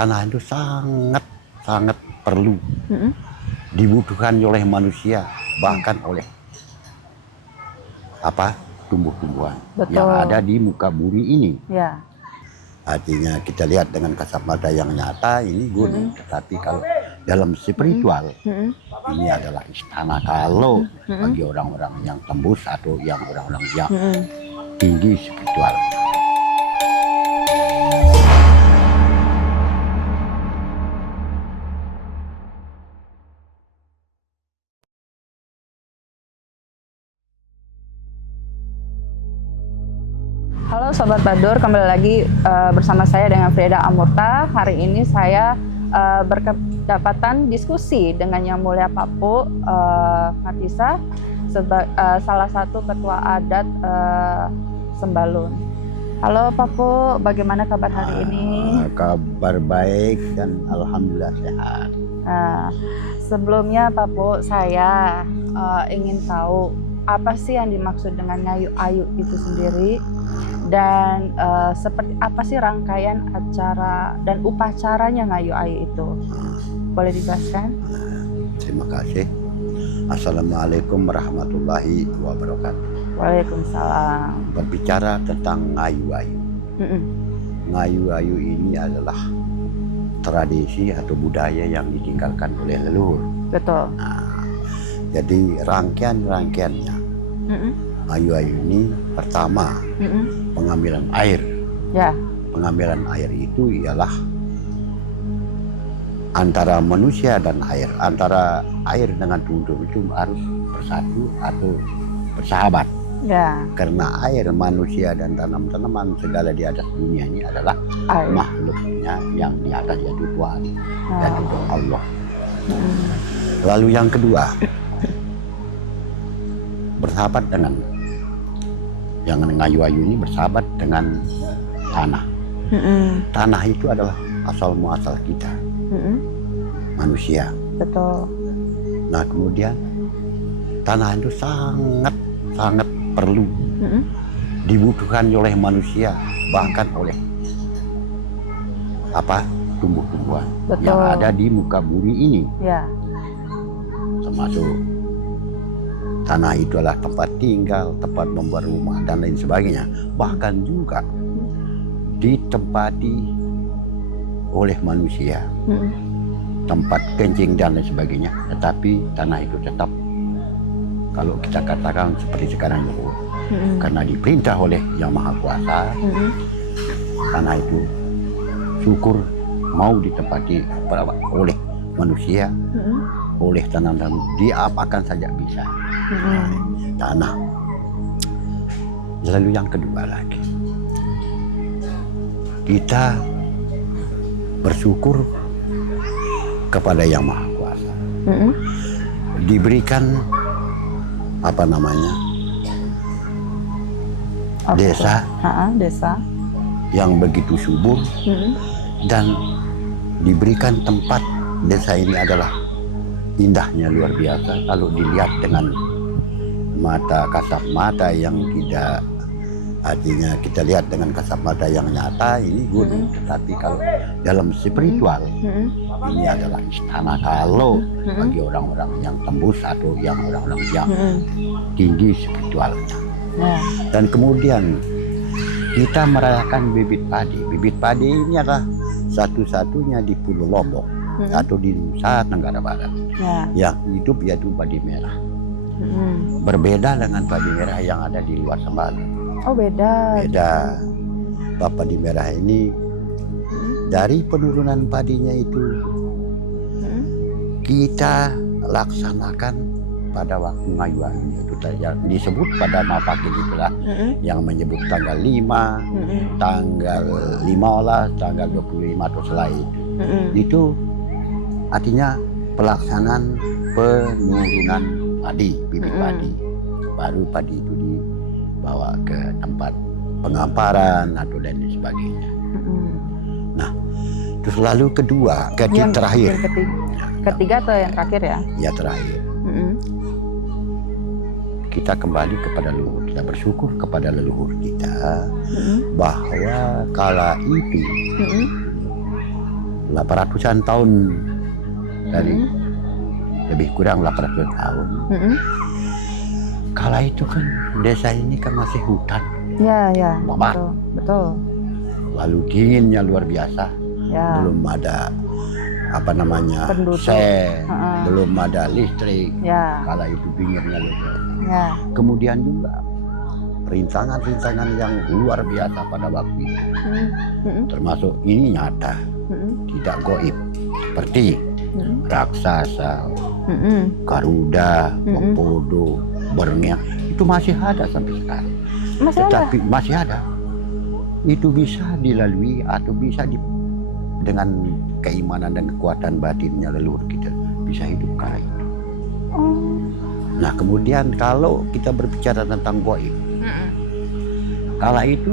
tanah itu sangat perlu dibutuhkan oleh manusia, bahkan oleh tumbuh-tumbuhan yang ada di muka bumi ini. Ya. Artinya kita lihat dengan kasat mata yang nyata ini gunung, tetapi kalau dalam spiritual ini adalah istana kalau bagi orang-orang yang tembus atau yang orang-orang yang tinggi spiritual. Halo Sobat Badur, kembali lagi bersama saya dengan Frieda Amurta. Hari ini saya berkedapatan diskusi dengan Yang Mulia Pak Pu Matisa, salah satu ketua adat Sembalun. Halo Pak Pu, bagaimana kabar hari ini? Kabar baik dan alhamdulillah sehat. Sebelumnya Pak Pu, saya ingin tahu apa sih yang dimaksud dengan Ngayu Ayu itu sendiri, dan seperti apa sih rangkaian acara dan upacaranya Ngayu Ayu itu? Boleh dijelaskan? Terima kasih. Assalamualaikum warahmatullahi wabarakatuh. Waalaikumsalam. Berbicara tentang Ngayu Ayu. Ngayu Ayu ini adalah tradisi atau budaya yang ditinggalkan oleh leluhur. Betul. Jadi rangkaian-rangkaiannya Ngayu Ayu ini pertama pengambilan air. Ya. Pengambilan air itu ialah antara manusia dan air, antara air dengan tumbuh itu harus bersatu atau bersahabat. Ya. Karena air, manusia dan tanaman-tanaman segala di atas dunia ini adalah Air. makhluknya yang di atas, yaitu Tuhan, yaitu Allah. Lalu yang kedua, bersahabat dengan yang Ngayu Ayu ini, bersahabat dengan tanah. Tanah itu adalah asal muasal kita, manusia. Betul. Nah kemudian tanah itu sangat perlu dibutuhkan oleh manusia, bahkan oleh tumbuh-tumbuhan yang ada di muka bumi ini. Ya. Termasuk tanah itu adalah tempat tinggal, tempat membuat rumah dan lain sebagainya. Bahkan juga ditempati oleh manusia, tempat kencing dan lain sebagainya. Tetapi tanah itu tetap, kalau kita katakan seperti sekarang itu, karena diperintah oleh Yang Maha Kuasa, tanah itu syukur mau ditempati oleh manusia, oleh tanam-tanam, diapakan saja bisa. Tanah. Lalu yang kedua lagi, kita bersyukur kepada Yang Maha Kuasa, diberikan desa, desa yang begitu subur, dan diberikan tempat. Desa ini adalah indahnya luar biasa kalau dilihat dengan mata, kasat mata yang tidak, artinya kita lihat dengan kasat mata yang nyata ini gunung, tetapi kalau dalam spiritual ini adalah istana kalau bagi orang-orang yang tembus atau yang orang-orang yang tinggi spiritualnya. Dan kemudian kita merayakan bibit padi. Bibit padi ini adalah satu-satunya di Pulau Lombok atau di Nusa Tenggara Barat yang hidup, yaitu padi merah. Berbeda dengan padi merah yang ada di luar Sembalun. Oh beda. Beda. Padi merah ini dari penurunan padinya itu kita laksanakan pada waktu Ngayu Ayu itu disebut pada Mapakil itulah yang menyebut tanggal 5, tanggal 15, tanggal 25 atau selain itu artinya pelaksanaan penurunan padi, bibit padi. Baru padi itu dibawa ke tempat pengamparan atau dan sebagainya. Nah, terus lalu kedua, terakhir. Ketiga atau yang terakhir ya? Ya terakhir. Kita kembali kepada leluhur, kita bersyukur kepada leluhur kita bahwa kala itu 800-an tahun dari lebih kurang 800 tahun. Kala itu kan desa ini kan masih hutan. Ya, Babat. betul. Lalu dinginnya luar biasa. Ya. Belum ada apa namanya Penduduk. belum ada listrik. Ya. Kala itu dinginnya luar biasa. Ya. Kemudian juga rintangan-rintangan yang luar biasa pada waktu itu. Termasuk ini nyata, tidak goib. Seperti raksasa, Garuda, Komodo, Borneo, itu masih ada sampai sekarang. Tetapi masih ada. Itu bisa dilalui atau bisa dengan keimanan dan kekuatan batinnya leluhur kita bisa hidup kala itu. Nah kemudian kalau kita berbicara tentang goib, kala itu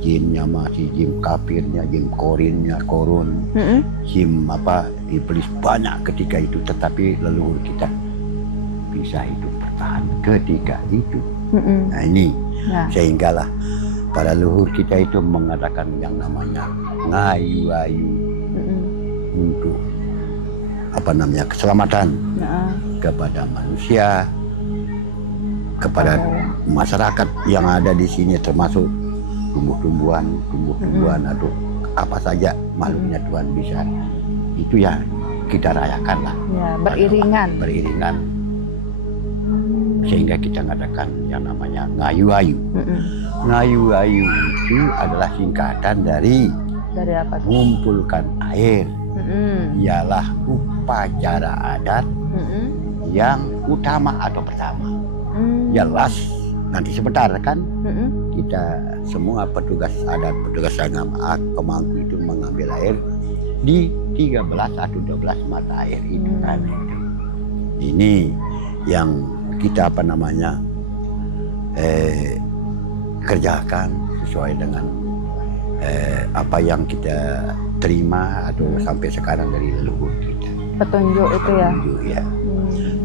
jinnya masih jin kafirnya, jin korinnya, korun, jin iblis banyak ketika itu, tetapi leluhur kita bisa hidup bertahan ketika itu. Nah ini sehinggalah para leluhur kita itu mengatakan yang namanya ngayu-ayu untuk keselamatan kepada manusia, kepada masyarakat yang ada di sini, termasuk tumbuh-tumbuhan atau apa saja makhluknya Tuhan bisa. Itu ya kita rayakan lah. Ya, beriringan. Sehingga kita mengatakan yang namanya ngayu-ayu. Ngayu-ayu itu adalah singkatan dari apa? Mengumpulkan air. Ialah upacara adat yang utama atau pertama. Jelas nanti sebentar kan kita semua petugas adat, petugas agama, pemangku itu mengambil air di 13 atau 12 mata air itu kan. Ini yang kita kerjakan sesuai dengan apa yang kita terima atau sampai sekarang dari leluhur kita. Petunjuk itu ya. Petunjuk, ya.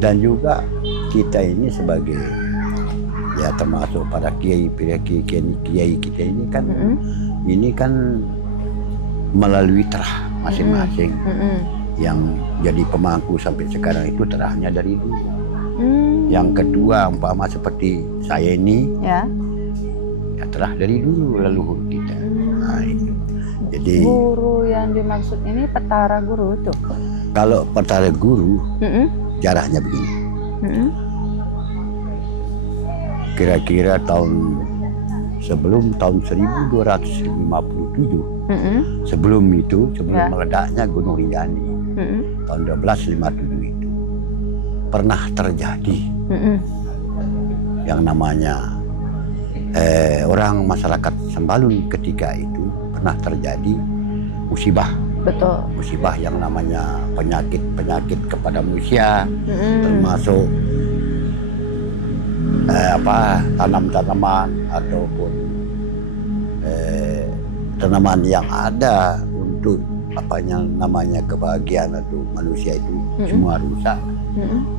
Dan juga kita ini sebagai ya termasuk para kiai kita ini kan ini kan melalui terah masing-masing. Yang jadi pemangku sampai sekarang itu terahnya dari dulu. Yang kedua umpama seperti saya ini ya terah dari dulu leluhur kita. Nah, itu. Jadi guru yang dimaksud ini Petara Guru itu. Kalau Petara Guru jarahnya begini. Kira-kira sebelum tahun 1257, sebelum meledaknya Gunung Rinjani, tahun 1257 itu pernah terjadi yang namanya orang masyarakat Sembalun ketika itu pernah terjadi musibah. Betul. Musibah yang namanya penyakit kepada manusia, termasuk tanaman-tanaman ataupun tanaman yang ada untuk kebahagiaan atau manusia itu semua rusak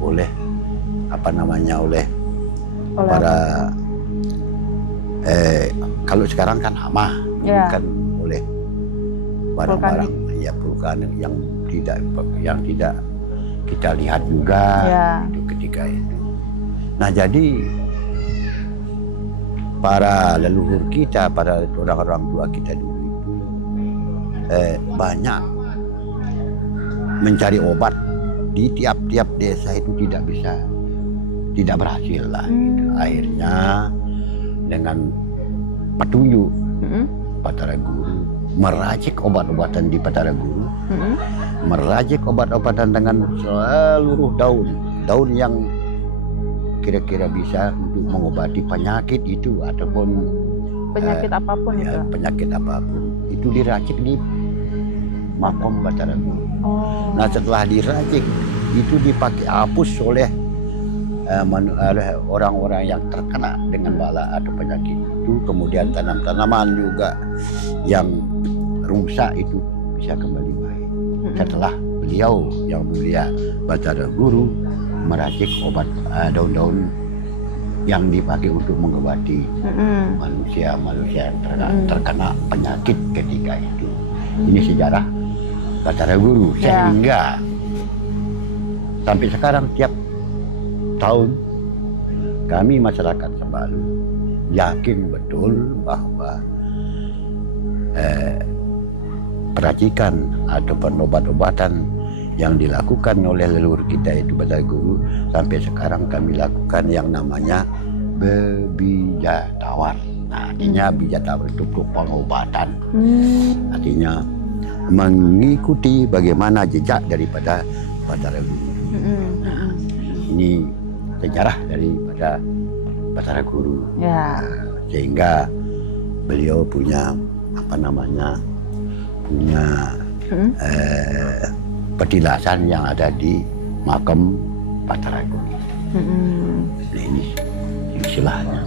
oleh oleh para kalau sekarang kan hama, bukan oleh barang-barang vulkan yang tidak kita lihat juga itu ketika itu. Nah jadi para leluhur kita, para orang-orang tua kita dulu itu banyak mencari obat di tiap-tiap desa itu tidak berhasil lah. Gitu. Akhirnya dengan petunjuk Petara Guru meracik obat-obatan di Petara Guru, meracik obat-obatan dengan seluruh daun yang kira-kira bisa untuk mengobati penyakit itu ataupun penyakit apapun itu. Penyakit apapun itu diracik di makom Petara Guru. Nah setelah diracik itu dipakai hapus oleh orang-orang yang terkena dengan bala atau penyakit itu, kemudian tanaman juga yang rusak itu bisa kembali baik. Setelah beliau yang mulia Petara Guru meracik obat daun-daun yang dipakai untuk mengobati manusia yang terkena penyakit ketika itu. Ini sejarah Batara Guru. Ya. Sehingga sampai sekarang tiap tahun kami masyarakat Sembalu yakin betul bahwa peracikan atau obat-obatan yang dilakukan oleh leluhur kita itu Batara Guru, sampai sekarang kami lakukan yang namanya bebija tawar. Nah, artinya bija tawar itu pengobatan. Artinya mengikuti bagaimana jejak daripada Batara Guru. Nah, ini sejarah daripada Batara Guru. Ya. Sehingga beliau punya punya petilasan yang ada di makam Batara Guru. Nah, ini istilahnya.